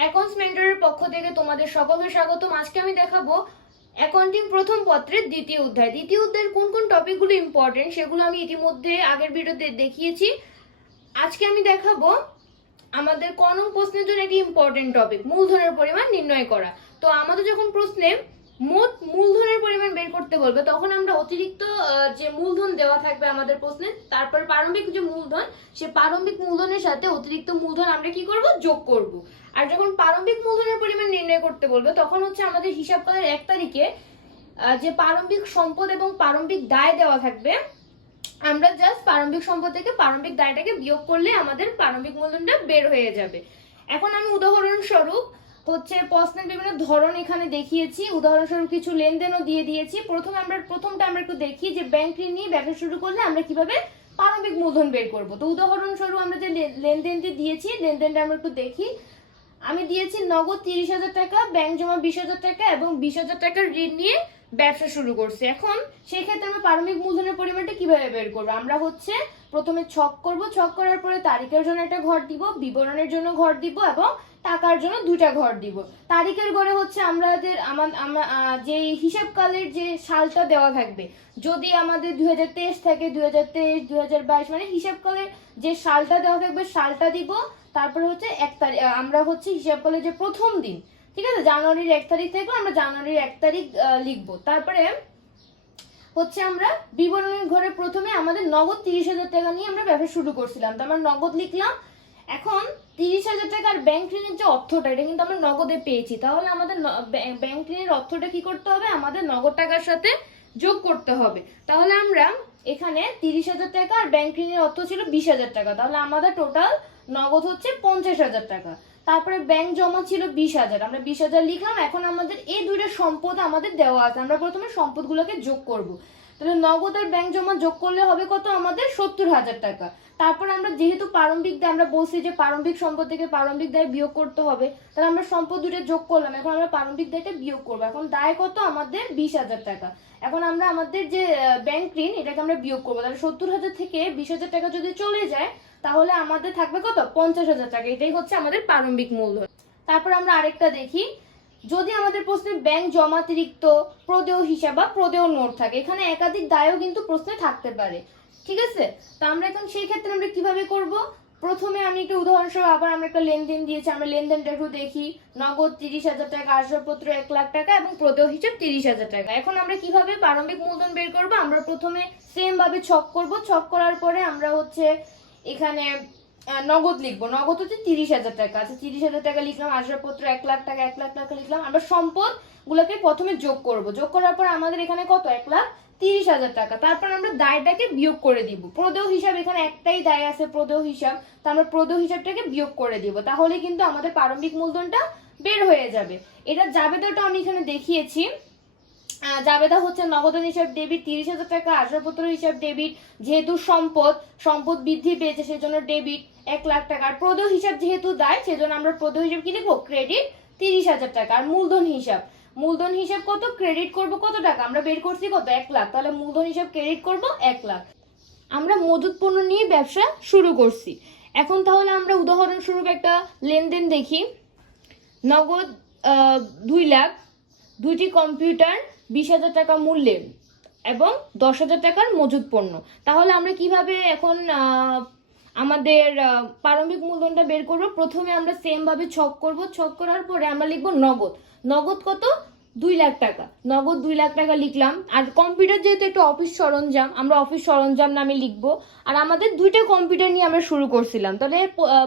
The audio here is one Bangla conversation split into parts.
অ্যাকাউন্টস মেন্টরের পক্ষ থেকে তোমাদের সকলকে স্বাগতম। আজকে আমি দেখাবো অ্যাকাউন্টিং প্রথম পত্রের দ্বিতীয় অধ্যায়। দ্বিতীয় অধ্যায়ের কোন কোন টপিকগুলো ইম্পর্টেন্ট সেগুলো আমি ইতিমধ্যে আগের ভিডিওতে দেখিয়েছি। আজকে আমি দেখাবো আমাদের ক নং প্রশ্নের জন্য একটি ইম্পর্টেন্ট টপিক মূলধনের পরিমাণ নির্ণয় করা। তো আমাদের যখন প্রশ্নে মোট মূলধনের পরিমাণ বের করতে বলবে, তখন আমরা অতিরিক্ত যে মূলধন দেওয়া থাকবে আমাদের প্রশ্নে, তারপর প্রারম্ভিক যে মূলধন, সে প্রারম্ভিক মূলধনের সাথে অতিরিক্ত মূলধন আমরা কি করব? যোগ করব। আর যখন প্রারম্ভিক মূলধনের পরিমাণ নির্ণয় করতে বলবে, তখন হচ্ছে আমাদের হিসাব করার এক তারিখে যে প্রারম্ভিক সম্পদ এবং প্রারম্ভিক দায় দেওয়া থাকবে, আমরা জাস্ট প্রারম্ভিক সম্পদ থেকে প্রারম্ভিক দায়টাকে বিয়োগ করলে আমাদের প্রারম্ভিক মূলধনটা বের হয়ে যাবে। এখন আমি উদাহরণস্বরূপ হচ্ছে প্রশ্নের বিভিন্ন ধরন এখানে দেখিয়েছি, উদাহরণস্বরূপ কিছু লেনদেনও দিয়ে দিয়েছি। প্রথমে আমরা, প্রথমটা আমরা একটু দেখি যে ব্যাংক ঋণ নিয়ে ব্যবসা শুরু করলে আমরা কীভাবে প্রারম্ভিক মূলধন বের করব। তো উদাহরণস্বরূপ আমরা যে লেনদেনটি দিয়েছি, লেনদেনটা আমরা একটু দেখি। আমি দিয়েছি নগদ তিরিশ হাজার টাকা ব্যাংক জমা বিশ হাজার টাকা এবং বিশ হাজার টাকার ঋণ নিয়ে ব্যবসা শুরু করছে। এখন সেক্ষেত্রে আমরা প্রারম্ভিক মূলধনের পরিমাণটা কীভাবে বের করব? আমরা হচ্ছে প্রথমে ছক করব, ছক করার পরে তারিখের জন্য একটা ঘর দিব, বিবরণের জন্য ঘর দিব এবং টাকার জন্য দুটা ঘর দিব। তারিখের ঘরে হচ্ছে আমাদের আমার যে হিসাবকালের যে সালটা দেওয়া থাকবে, যদি আমাদের দুই হাজার তেইশ থাকে দুই হাজার তেইশ, দুই হাজার বাইশ মানে হিসাবকালের যে সালটা দেওয়া থাকবে, সালটা দিব, তারপরে হচ্ছে এক তারিখ আমরা হচ্ছে হিসাবকালের যে প্রথম দিন, ঠিক আছে? জানুয়ারির এক তারিখ থাকলে, আমরা জানুয়ারির এক তারিখ লিখব। তারপরে হচ্ছে আমরা বিবরণের ঘরে প্রথমে আমাদের নগদ তিরিশ হাজার টাকা নিয়ে আমরা ব্যবসা শুরু করছিলাম। তো আমরা নগদ লিখলাম, এখন তিরিশ হাজার টাকার ব্যাংক ঋণের যে অর্থটা, এটা কিন্তু আমরা নগদে পেয়েছি। তাহলে আমাদের ব্যাংক ঋণের অর্থটা কি করতে হবে? আমাদের নগদ টাকার সাথে যোগ করতে হবে। তাহলে আমরা এখানে তিরিশ হাজার টাকা আর ব্যাংক ঋণের অর্থ ছিল বিশ হাজার টাকা। তাহলে আমাদের টোটাল নগদ হচ্ছে পঞ্চাশ হাজার টাকা। তারপরে ব্যাংক জমা ছিল বিশ হাজার। আমরা বিশ হাজার লিখলাম, এখন আমাদের এই দুইটা সম্পদ আমাদের দেওয়া আছে। আমরা প্রথমে সম্পদগুলোকে যোগ করব। তাহলে নগদ আর ব্যাংক জমা যোগ করলে হবে কত? আমাদের সত্তর হাজার টাকা। তারপর আমরা যেহেতু প্রারম্ভিক দায় আমরা বলছি যে প্রারম্ভিক সম্পদ থেকে প্রারম্ভিক দায় বিয়োগ করতে হবে, তাহলে আমরা সম্পদ দুটো যোগ করলাম, এখন আমরা প্রারম্ভিক দায়টা বিয়োগ করব। এখন দায় কত? আমাদের বিশ হাজার টাকা। এখন আমরা আমাদের যে ব্যাংক ঋণ, এটাকে আমরা বিয়োগ করব। তাহলে সত্তর হাজার থেকে বিশ হাজার টাকা যদি চলে যায়, তাহলে আমাদের থাকবে কত? পঞ্চাশ হাজার টাকা। এটাই হচ্ছে আমাদের প্রারম্ভিক মূলধন। তারপর আমরা আরেকটা দেখি। যদি আমাদের প্রশ্নে ব্যাংক জমাতিরিক্ত প্রদেয় হিসাব বা প্রদেয় নোট থাকে, এখানে একাধিক দায়ও কিন্তু প্রশ্নে থাকতে পারে। ঠিক আছে? তো আমরা এখন সেই ক্ষেত্রে আমরা কীভাবে করব? প্রথমে আমি একটা উদাহরণস্বরূপ আবার আমরা একটা লেনদেন দিয়েছি, আমরা লেনদেনটা একটু দেখি। নগদ তিরিশ হাজার টাকা, আসবাবপত্র এক লাখ টাকা এবং প্রদেয় হিসাব তিরিশ হাজার টাকা। এখন আমরা কীভাবে প্রারম্ভিক মূলধন বের করব? আমরা প্রথমে সেম ভাবে ছক করব। ছক করার পরে আমরা হচ্ছে এখানে নগদ লিখব। নগদ হচ্ছে তিরিশ হাজার টাকা। আচ্ছা তিরিশ হাজার টাকা লিখলাম, আসবাবপত্র এক লাখ টাকা, এক লাখ টাকা লিখলাম। আমরা সম্পদ গুলোকে প্রথমে যোগ করব। যোগ করার পর আমাদের এখানে কত? এক লাখ তিরিশ হাজার টাকা। তারপর আমরা দায়টাকে বিয়োগ করে দিব। প্রদেয় হিসাব, এখানে একটাই দায় আছে প্রদেয় হিসাব। তো আমরা প্রদেয় হিসাবটাকে বিয়োগ করে দিব। তাহলে কিন্তু আমাদের প্রারম্ভিক মূলধনটা বের হয়ে যাবে। এটা জাবেদাটা আমি এখানে দেখিয়েছি। জাবেদা হচ্ছে নগদান হিসাব ডেবিট, তিরিশ হাজার টাকা আসবাবপত্র হিসাব ডেবিট, যেহেতু সম্পদ সম্পদ বৃদ্ধি পেয়েছে, সেজন্য ডেবিট এক লাখ টাকা। আর প্রদেয় হিসাব যেহেতু দায়, সেজন্য আমরা প্রদেয় হিসাব কি লিখব? ক্রেডিট তিরিশ হাজার টাকা। আর মূলধন হিসাব মূলধন হিসাব কত? ক্রেডিট করব কত টাকা? আমরা বের করছি কত? এক লাখ। তাহলে মূলধন হিসাব ক্রেডিট করব এক লাখ। আমরা মজুত পণ্য নিয়ে ব্যবসা শুরু করছি। এখন তাহলে আমরা উদাহরণস্বরূপ একটা লেনদেন দেখি। নগদ দুই লাখ, দুইটি কম্পিউটার বিশ হাজার টাকা মূল্যের এবং দশ হাজার টাকার মজুত পণ্য। তাহলে আমরা কীভাবে এখন আমাদের প্রারম্ভিক মূলধনটা বের করব? প্রথমে আমরা সেমভাবে ছক করব। ছক করার পরে আমরা লিখব নগদ। নগদ কত? দুই লাখ টাকা। নগদ দুই লাখ টাকা লিখলাম। আর কম্পিউটার যেহেতু একটা অফিস সরঞ্জাম, আমরা অফিস সরঞ্জাম নামে লিখব। আর আমাদের দুইটা কম্পিউটার নিয়ে আমরা শুরু করছিলাম। তাহলে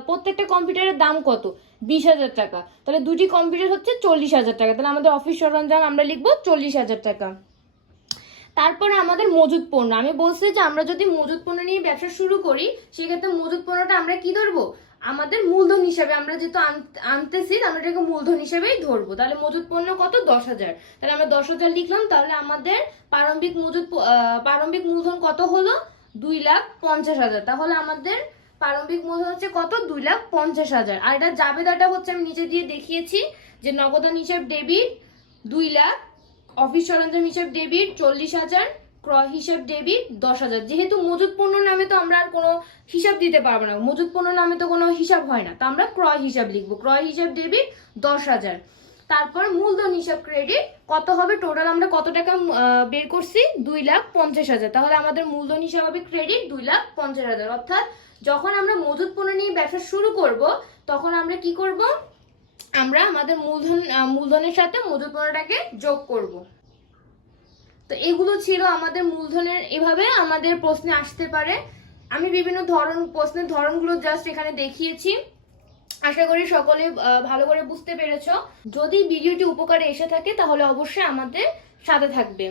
প্রত্যেকটা কম্পিউটারের দাম কত? বিশ হাজার টাকা। তাহলে দুটি কম্পিউটার হচ্ছে চল্লিশ হাজার টাকা। তাহলে আমাদের অফিস সরঞ্জাম আমরা লিখব চল্লিশ হাজার টাকা। তারপরে আমাদের মজুত পণ্য। আমি বলছি যে আমরা যদি মজুত পণ্য নিয়ে ব্যবসা শুরু করি, সেক্ষেত্রে মজুত পণ্যটা আমরা কি ধরবো? আমাদের মূলধন হিসাবে আমরা যেহেতু আন- আনতেছি, আমরা এটাকে মূলধন হিসাবেই ধরবো। তাহলে মজুত পণ্য কত? দশ হাজার। তাহলে আমরা দশ হাজার লিখলাম, তাহলে আমাদের প্রারম্ভিক মজুত প- প্রারম্ভিক মূলধন কত হলো? দুই লাখ পঞ্চাশ হাজার। তাহলে আমাদের প্রারম্ভিক মূলধন হচ্ছে কত? দুই লাখ পঞ্চাশ হাজার। আর এটা জাবেদাটা হচ্ছে আমি নিচে দিয়ে দেখিয়েছি, যে নগদান হিসাব ডেবিট দুই লাখ, অফিস সরঞ্জাম হিসাব ডেবিট চল্লিশ হাজার, ক্রয় হিসাব ডেবিট দশ হাজার। যেহেতু মজুত পণ্য নামে আমরা আর কোনো হিসাব দিতে পারব না। মজুত পণ্য নামে তো কোনো হিসাব হয় না। তো আমরা ক্রয় হিসাব লিখব। ক্রয় হিসাব ডেবিট দশ হাজার। তারপর মূলধন হিসাব ক্রেডিট কত হবে? টোটাল আমরা কত টাকা বের করছি? দুই লাখ পঞ্চাশ হাজার। তাহলে আমাদের মূলধন হিসাব হবে ক্রেডিট দুই লাখ পঞ্চাশ হাজার। অর্থাৎ যখন আমরা মজুত পণ্য নিয়ে ব্যবসা শুরু করব, তখন আমরা কি করব? আমরা আমাদের মূলধন মূলধনের সাথে মজুত পণ্যটাকে যোগ করব। তো এগুলো ছিল আমাদের মূলধনের। এভাবে আমাদের প্রশ্নে আসতে পারে। আমি বিভিন্ন ধরন, প্রশ্নের ধরনগুলো জাস্ট এখানে দেখিয়েছি। আশা করি সকলে ভালো করে বুঝতে পেরেছ। যদি ভিডিওটি উপকারে এসে থাকে, তাহলে অবশ্যই আমাদের সাথে থাকবে